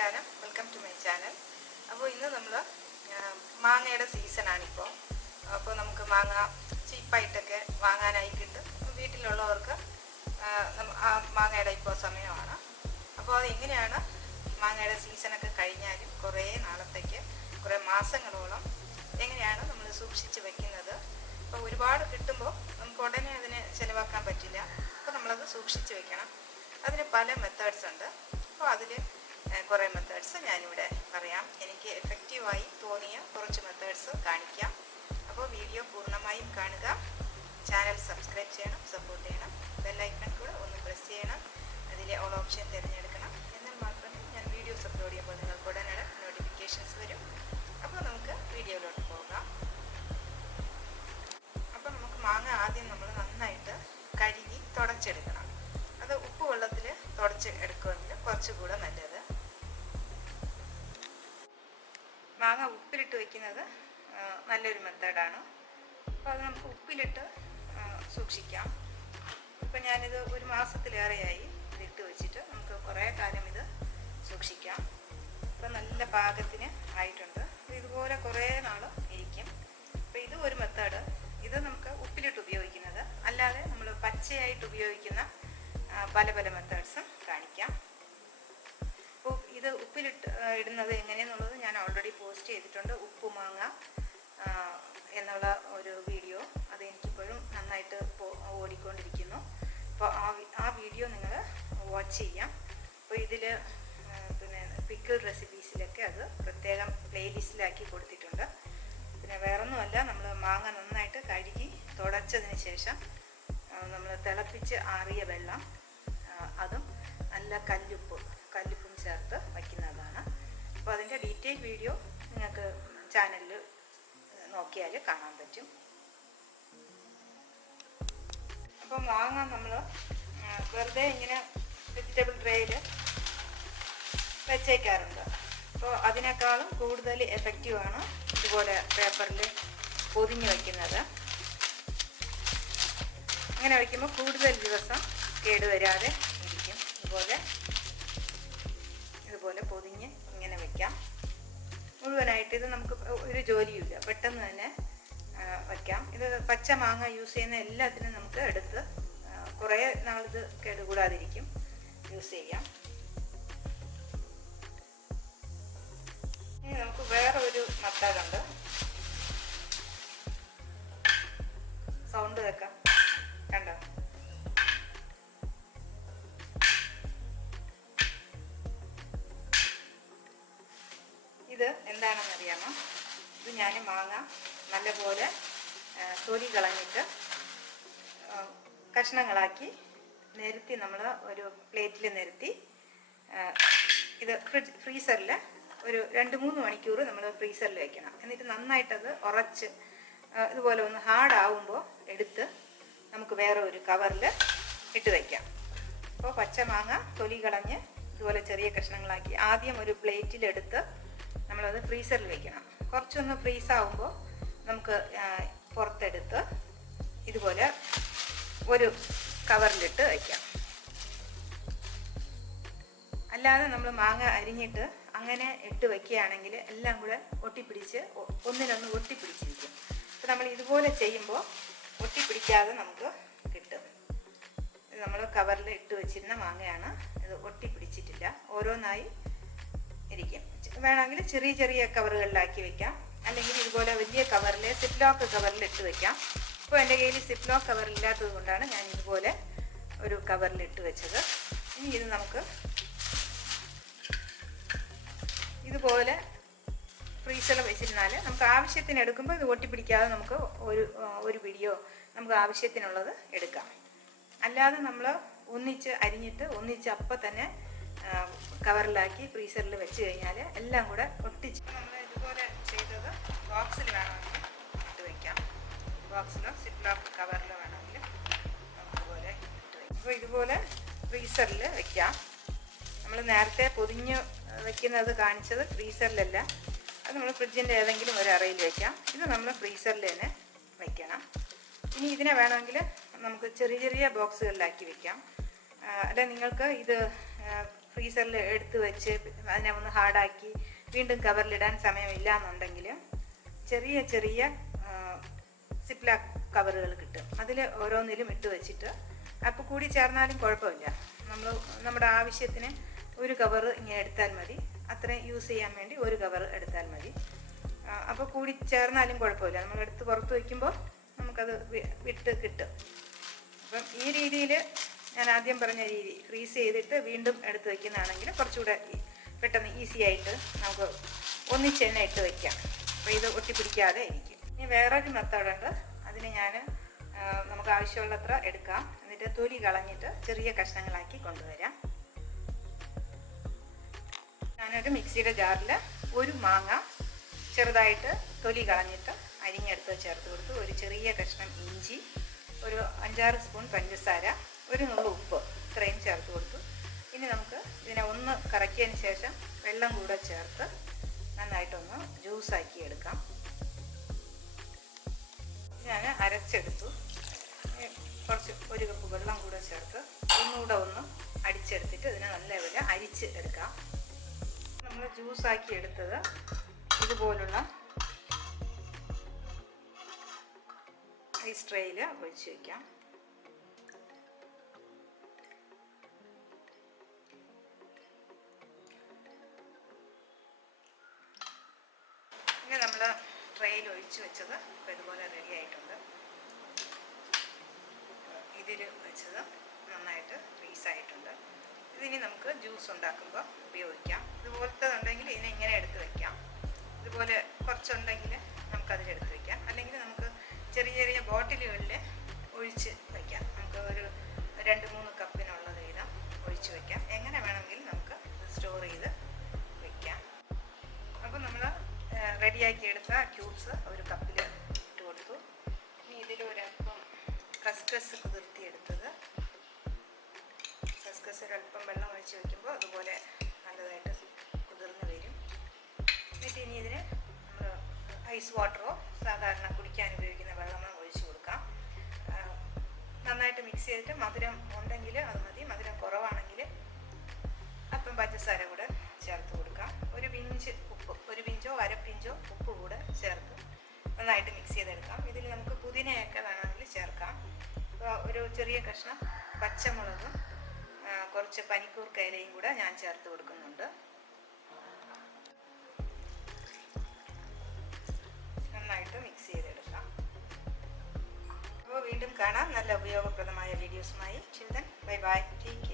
നമസ്കാരം. Welcome to my channel അപ്പോൾ ഇന്ന് നമ്മൾ മാങ്ങയുടെ സീസണാണിപ്പോൾ അപ്പോൾ നമുക്ക് മാങ്ങ ചീപ്പായിട്ടൊക്കെ വാങ്ങാനായി കിട്ടും വീട്ടിലുള്ളവർക്ക് മാങ്ങയുടെ ഇപ്പോൾ സമയമാണ്. അപ്പോൾ അതെങ്ങനെയാണ് മാങ്ങയുടെ സീസണൊക്കെ കഴിഞ്ഞാലും കുറേ നാളത്തേക്ക് കുറേ മാസങ്ങളോളം എങ്ങനെയാണ് നമ്മൾ സൂക്ഷിച്ച് വെക്കുന്നത്? അപ്പോൾ ഒരുപാട് കിട്ടുമ്പോൾ നമുക്ക് ഉടനെ അതിനെ ചിലവാക്കാൻ പറ്റില്ല. അപ്പോൾ നമ്മളത് സൂക്ഷിച്ച് വെക്കണം. അതിന് പല മെത്തേഡ്സ് ഉണ്ട്. അപ്പോൾ അതിൽ കുറേ മെത്തേഡ്സ് ഞാനിവിടെ പറയാം. എനിക്ക് എഫക്റ്റീവായി തോന്നിയ കുറച്ച് മെത്തേഡ്സ് കാണിക്കാം. അപ്പോൾ വീഡിയോ പൂർണമായും കാണുക. ചാനൽ സബ്സ്ക്രൈബ് ചെയ്യണം സപ്പോർട്ട് ചെയ്യണം. ബെല്ലൈക്കൺ കൂടെ ഒന്ന് പ്രസ് ചെയ്യണം. അതിലെ ഓൾ ഓപ്ഷൻ തിരഞ്ഞെടുക്കണം. എന്നാൽ മാത്രമേ ഞാൻ വീഡിയോസ് അപ്ലോഡ് ചെയ്യുമ്പോൾ നിങ്ങൾക്ക് ഉടനടൻ നോട്ടിഫിക്കേഷൻസ് വരും. അപ്പോൾ നമുക്ക് വീഡിയോയിലോട്ട് പോകാം. അപ്പോൾ നമുക്ക് മാങ്ങ ആദ്യം നമ്മൾ നന്നായിട്ട് കഴുകി തുടച്ചെടുക്കണം. അത് ഉപ്പ് വെള്ളത്തിൽ തുടച്ച് എടുക്കുമെങ്കിൽ കുറച്ചുകൂടെ നല്ലത്. മാങ്ങ ഉപ്പിലിട്ട് വെക്കുന്നത് നല്ലൊരു മെത്തേഡാണ്. അപ്പോൾ അത് നമുക്ക് ഉപ്പിലിട്ട് സൂക്ഷിക്കാം. ഇപ്പം ഞാനിത് ഒരു മാസത്തിലേറെയായി ഇതിട്ട് വെച്ചിട്ട് നമുക്ക് കുറേ കാലം ഇത് സൂക്ഷിക്കാം. ഇപ്പം നല്ല പാകത്തിന് ആയിട്ടുണ്ട്. ഇതുപോലെ കുറേ നാൾ ഇരിക്കും. അപ്പോൾ ഇത് ഒരു മെത്തേഡ്. ഇത് നമുക്ക് ഉപ്പിലിട്ട് ഉപയോഗിക്കുന്നത്. അല്ലാതെ നമ്മൾ പച്ചയായിട്ട് ഉപയോഗിക്കുന്ന പല പല മെത്തേഡ്സും കാണിക്കാം. ഇത് ഉപ്പിലിട്ട് ഇടുന്നത് എങ്ങനെയെന്നുള്ളത് ഞാൻ ഓൾറെഡി പോസ്റ്റ് ചെയ്തിട്ടുണ്ട്. ഉപ്പ് മാങ്ങ എന്നുള്ള ഒരു വീഡിയോ അത് എനിക്കിപ്പോഴും നന്നായിട്ട് ഓടിക്കൊണ്ടിരിക്കുന്നു. അപ്പോൾ ആ ആ വീഡിയോ നിങ്ങൾ വാച്ച് ചെയ്യാം. അപ്പോൾ ഇതിൽ പിന്നെ പിക്കിൾ റെസിപ്പീസിലൊക്കെ അത് പ്രത്യേകം പ്ലേലിസ്റ്റിലാക്കി കൊടുത്തിട്ടുണ്ട്. പിന്നെ വേറൊന്നുമല്ല നമ്മൾ മാങ്ങ നന്നായിട്ട് കഴുകി തുടച്ചതിന് ശേഷം നമ്മൾ തിളപ്പിച്ച് ആറിയ വെള്ളം അതും നല്ല കല്ലുപ്പ് കല്ലുപ്പും ചേർത്ത് വയ്ക്കുന്നതാണ്. അപ്പോൾ അതിന്റെ ഡീറ്റെയിൽ വീഡിയോ നിങ്ങൾക്ക് ചാനലിൽ നോക്കിയാൽ കാണാൻ പറ്റും. അപ്പം മാങ്ങ നമ്മൾ വെറുതെ ഇങ്ങനെ വെജിറ്റബിൾ ട്രേയിൽ വെച്ചേക്കാറുണ്ട്. അപ്പോൾ അതിനേക്കാളും കൂടുതൽ എഫക്റ്റീവാണ് ഇതുപോലെ പേപ്പറിൽ പൊതിഞ്ഞ് വയ്ക്കുന്നത്. അങ്ങനെ വയ്ക്കുമ്പോൾ കൂടുതൽ ദിവസം കേടുവരാതെ ഇരിക്കും ഇതുപോലെ. ഇതുപോലെ പൊതിഞ്ഞ് ഇങ്ങനെ വെക്കാം. മുഴുവനായിട്ട് ഇത് നമുക്ക് ഒരു ജോലിയില്ല. പെട്ടെന്ന് തന്നെ വയ്ക്കാം ഇത് പച്ച മാങ്ങ യൂസ് ചെയ്യുന്ന എല്ലാത്തിനും നമുക്ക് എടുത്ത് കുറേ നാളിത് കേടുകൂടാതിരിക്കും. യൂസ് ചെയ്യാം. ഇനി നമുക്ക് വേറെ ഒരു മത്താലുണ്ട് സൗണ്ട് കേൾക്കാം. എന്താണെന്ന് അറിയാമോ ഇത് ഞാൻ മാങ്ങ നല്ലപോലെ തൊലി കളഞ്ഞിട്ട് കഷ്ണങ്ങളാക്കി നിരത്തി നമ്മൾ ഒരു പ്ലേറ്റിൽ നിരത്തി ഇത് ഫ്രീസറിൽ ഒരു രണ്ട് മൂന്ന് മണിക്കൂർ നമ്മൾ ഫ്രീസറിൽ വെക്കണം. എന്നിട്ട് നന്നായിട്ടത് ഉറച്ച് ഇതുപോലെ ഒന്ന് ഹാർഡ് ആവുമ്പോൾ എടുത്ത് നമുക്ക് വേറെ ഒരു കവറിൽ ഇട്ട് വയ്ക്കാം അപ്പോൾ പച്ചമാങ്ങ തൊലി കളഞ്ഞ് ഇതുപോലെ ചെറിയ കഷ്ണങ്ങളാക്കി ആദ്യം ഒരു പ്ലേറ്റിലെടുത്ത് നമ്മളത് ഫ്രീസറിൽ വെക്കണം. കുറച്ചൊന്ന് ഫ്രീസ് നമുക്ക് പുറത്തെടുത്ത് ഇതുപോലെ ഒരു കവറിലിട്ട് വയ്ക്കാം അല്ലാതെ നമ്മൾ മാങ്ങ അരിഞ്ഞിട്ട് അങ്ങനെ ഇട്ട് വയ്ക്കുകയാണെങ്കിൽ എല്ലാം കൂടെ ഒട്ടിപ്പിടിച്ച് ഒന്നിനൊന്ന് ഒട്ടിപ്പിടിച്ചിരിക്കും. അപ്പോൾ നമ്മൾ ഇതുപോലെ ചെയ്യുമ്പോൾ ഒട്ടിപ്പിടിക്കാതെ നമുക്ക് കിട്ടും. നമ്മൾ കവറിൽ ഇട്ട് വെച്ചിരുന്ന മാങ്ങയാണ്. ഇത് ഒട്ടിപ്പിടിച്ചിട്ടില്ല. ഓരോന്നായി ഇരിക്കും. വേണമെങ്കിൽ ചെറിയ ചെറിയ കവറുകളിലാക്കി വെക്കാം. അല്ലെങ്കിൽ ഇതുപോലെ വലിയ കവറിൽ സിപ്ലോക്ക് കവറിൽ ഇട്ട് വെക്കാം. ഇപ്പോൾ എന്റെ കയ്യിൽ സിപ്ലോക്ക് കവർ ഇല്ലാത്തത് കൊണ്ടാണ് ഞാൻ ഇതുപോലെ ഒരു കവറിൽ ഇട്ട് വെച്ചത്. ഇനി ഇത് നമുക്ക് ഇതുപോലെ ഫ്രീസറിൽ വെച്ചിരുന്നാൽ നമുക്ക് ആവശ്യത്തിന് എടുക്കുമ്പോൾ ഇത് ഒട്ടിപ്പിടിക്കാതെ നമുക്ക് ഒരു ഒരു പിടിയോ നമുക്ക് ആവശ്യത്തിനുള്ളത് എടുക്കാം. അല്ലാതെ നമ്മൾ ഒന്നിച്ച് അരിഞ്ഞിട്ട് ഒന്നിച്ച് അപ്പം തന്നെ കവറിലാക്കി ഫ്രീസറിൽ വെച്ച് കഴിഞ്ഞാൽ എല്ലാം കൂടെ ഒട്ടിച്ച് നമ്മൾ ഇതുപോലെ ചെയ്തത് ബോക്സിൽ വേണമെങ്കിൽ ഇട്ട് വയ്ക്കാം ബോക്സിലോ സിപ്ലോക്ക് കവറിലോ വേണമെങ്കിൽ നമുക്കിതുപോലെ ഇട്ട് വയ്ക്കാം അപ്പോൾ ഇതുപോലെ ഫ്രീസറിൽ വെക്കാം. നമ്മൾ നേരത്തെ പൊതിഞ്ഞ് വെക്കുന്നത് കാണിച്ചത് ഫ്രീസറിലല്ല. അത് നമ്മൾ ഫ്രിഡ്ജിന്റെ ഏതെങ്കിലും ഒരു അറയിൽ വയ്ക്കാം ഇത് നമ്മൾ ഫ്രീസറിൽ തന്നെ വയ്ക്കണം ഇനി ഇതിനെ വേണമെങ്കിൽ നമുക്ക് ചെറിയ ചെറിയ ബോക്സുകളിലാക്കി വയ്ക്കാം അല്ല നിങ്ങൾക്ക് ഇത് ഫ്രീസറിൽ എടുത്ത് വെച്ച് അതിനെ ഒന്ന് ഹാർഡാക്കി വീണ്ടും കവറിലിടാൻ സമയമില്ല എന്നുണ്ടെങ്കിൽ ചെറിയ ചെറിയ സിപ്ല കവറുകൾ കിട്ടും. അതിൽ ഓരോന്നിലും ഇട്ട് വെച്ചിട്ട് അപ്പോൾ കൂടി ചേർന്നാലും കുഴപ്പമില്ല. നമ്മൾ നമ്മുടെ ആവശ്യത്തിന് ഒരു കവർ ഇങ്ങനെ എടുത്താൽ മതി. അത്രയും യൂസ് ചെയ്യാൻ വേണ്ടി ഒരു കവർ എടുത്താൽ മതി. അപ്പോൾ കൂടി ചേർന്നാലും കുഴപ്പമില്ല. നമ്മൾ എടുത്ത് പുറത്ത് വയ്ക്കുമ്പോൾ നമുക്കത് വിട്ട് കിട്ടും. അപ്പം ഈ രീതിയിൽ ഞാൻ ആദ്യം പറഞ്ഞ രീതി ഫ്രീസ് ചെയ്തിട്ട് വീണ്ടും എടുത്ത് വയ്ക്കുന്നതാണെങ്കിൽ കുറച്ചുകൂടെ പെട്ടെന്ന് ഈസി ആയിട്ട് നമുക്ക് ഒന്നിച്ച് തന്നെ ഇട്ട് വയ്ക്കാം അപ്പോൾ ഇത് ഒട്ടിപ്പിടിക്കാതെ ഇരിക്കും. ഇനി വേറൊരു മെത്തേഡുണ്ട് അതിന് ഞാൻ നമുക്ക് ആവശ്യമുള്ളത്ര എടുക്കാം. എന്നിട്ട് തൊലി കളഞ്ഞിട്ട് ചെറിയ കഷ്ണങ്ങളാക്കി കൊണ്ടുവരാം. ഞാനൊരു മിക്സിയുടെ ജാറിൽ ഒരു മാങ്ങ ചെറുതായിട്ട് തൊലി കളഞ്ഞിട്ട് അരിഞ്ഞെടുത്ത് ചേർത്ത് കൊടുത്തു. ഒരു ചെറിയ കഷ്ണം ഇഞ്ചി ഒരു അഞ്ചാറ് സ്പൂൺ പഞ്ചസാര ഒരു നുള്ളു ഉപ്പ് ഇത്രയും ചേർത്ത് കൊടുത്തു. ഇനി നമുക്ക് ഇതിനെ ഒന്ന് കറക്കിയതിന് ശേഷം വെള്ളം കൂടെ ചേർത്ത് നന്നായിട്ടൊന്ന് ജ്യൂസാക്കി എടുക്കാം. ഞാൻ അരച്ചെടുത്തു. കുറച്ച് ഒരു കപ്പ് വെള്ളം കൂടെ ചേർത്ത് ഒന്നുകൂടെ ഒന്ന് അടിച്ചെടുത്തിട്ട് ഇതിനെ നല്ലപോലെ അരിച്ച് എടുക്കാം. നമ്മൾ ജ്യൂസാക്കി എടുത്തത് ഇതുപോലുള്ള ഐസ് ട്രേയിൽ ഒഴിച്ച് വയ്ക്കാം നമ്മൾ ട്രേയിൽ ഒഴിച്ച് വെച്ചത് ഇപ്പോൾ ഇതുപോലെ റെഡി ആയിട്ടുണ്ട്. ഇതിൽ വെച്ചത് നന്നായിട്ട് ഫ്രീസ് ആയിട്ടുണ്ട്. ഇതിനി നമുക്ക് ജ്യൂസ് ഉണ്ടാക്കുമ്പോൾ ഉപയോഗിക്കാം. ഇതുപോലത്തെ ഉണ്ടെങ്കിൽ ഇതിനെ ഇങ്ങനെ എടുത്ത് വെക്കാം. ഇതുപോലെ കുറച്ചുണ്ടെങ്കിൽ നമുക്കതിലെടുത്ത് വെക്കാം. അല്ലെങ്കിൽ നമുക്ക് ചെറിയ ചെറിയ ബോട്ടിലുകളിൽ ഒഴിച്ച് വയ്ക്കാം നമുക്ക് ഒരു രണ്ട് മൂന്ന് കപ്പിനുള്ളത് വീതം ഒഴിച്ച് വയ്ക്കാം എങ്ങനെ വേണമെങ്കിലും ക്യൂബ്സ് ഒരു കപ്പിൽ ഇട്ട് കൊടുത്തു. ഇനി ഇതിലൊരല്പം കസ്കസ് കുതിർത്തിയെടുത്തത് കസ്കസ് ഒരല്പം വെള്ളം ഒഴിച്ച് വയ്ക്കുമ്പോൾ അതുപോലെ നല്ലതായിട്ട് കുതിർന്ന് വരും. എന്നിട്ട് ഇനി ഇതിന് നമ്മൾ ഐസ് വാട്ടറോ സാധാരണ കുടിക്കാൻ ഉപയോഗിക്കുന്ന വെള്ളമോ ഒഴിച്ച് കൊടുക്കാം. നന്നായിട്ട് മിക്സ് ചെയ്തിട്ട് മധുരം ഉണ്ടെങ്കിൽ അത് മതി. മധുരം കുറവാണെങ്കിൽ അപ്പം പഞ്ചസാര കൂടെ ചേർത്ത് കൊടുക്കാം. ഒരു പിഞ്ച് ഒരു പിഞ്ചോ അര പിഞ്ചോ ഉപ്പ് കൂടെ ചേർത്ത് നന്നായിട്ട് മിക്സ് ചെയ്തെടുക്കാം. ഇതിൽ നമുക്ക് പുതിനയൊക്കെ വേണമെങ്കിൽ ചേർക്കാം. ഒരു ചെറിയ കഷ്ണം പച്ചമുളകും കുറച്ച് പനിക്കൂർക്കയിലയും കൂടെ ഞാൻ ചേർത്ത് കൊടുക്കുന്നുണ്ട്. നന്നായിട്ട് മിക്സ് ചെയ്തെടുക്കാം. അപ്പോൾ വീണ്ടും കാണാം. നല്ല ഉപയോഗപ്രദമായ വീഡിയോസുമായി ചിന്തൻ ബൈ ബൈ ടേക്ക്